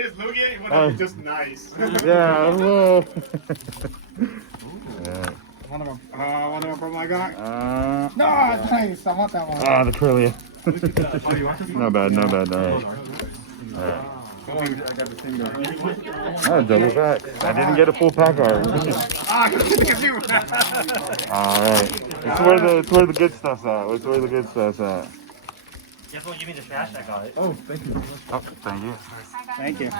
His Lugia, he would be just nice. Yeah, well. Yeah. One of them from my guy. No, nice. I want that one. Ah, the Trillia. Oh, you want this one? Not bad, not bad. All right. I got the same guy. Oh, double pack. I didn't get a full pack already. All right. It's where the good stuff's at. It's where the good stuff's at. Just won't give me the trash I got it. Oh, thank you. Oh, thank you. Thank you.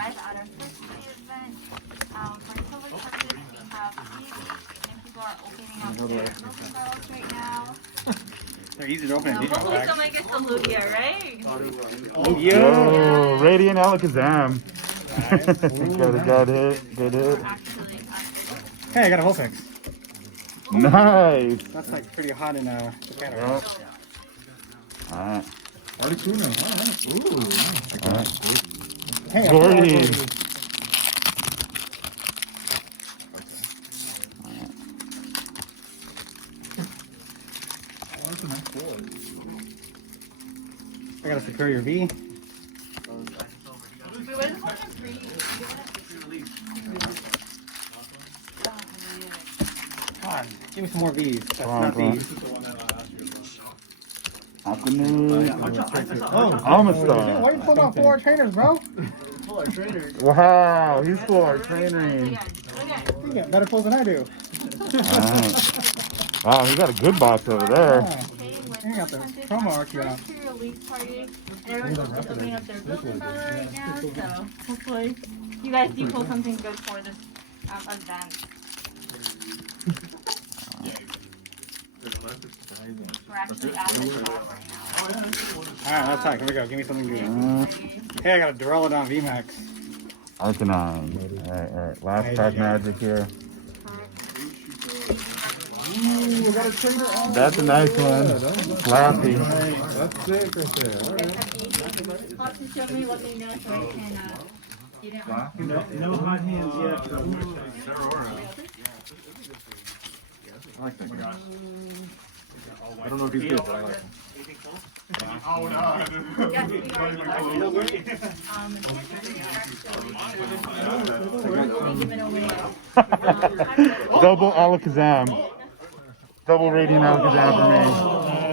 They're easy to open. Hopefully somebody gets the Lugia, right? Yo. Oh, Radiant Alakazam. Got hit. Good hit. Actually. Hey, I got a whole fix. Nice. That's like pretty hot in Japan. Yep. All right. Articuno. All right. Hey, I'm Gordy. That's a nice boy. I got a Superior V. Wait, what is this one? Come on, give me some more V's. That's Come on, not come on. V's. Aquanu. Oh, Amistar. why you pulled out 4 trainers, bro? Wow, he's full our trainering. You got better pulls than I do. Alright. Wow, he got a good box over there. Yeah. You got the promo Arceus. Release party. Everyone's just opening up their Pokemon right now, so hopefully you guys do pull something good for this event. We're actually at the shop right now. Alright, that's tight. Here we go. Give me something good. Hey, I got a Duraludon VMAX. Arcanine. Alright. Last pack magic here. Ooh, I got a trainer on. That's a nice one. Slappy. That's sick right there. All right. Hot to show me what they know so I can get it on. No hot hands yet. I like that guy. I don't know if he's good, but I like him. Oh no. Yes, we are. Give it away. Double Alakazam. Double Radiant Alakazam for me.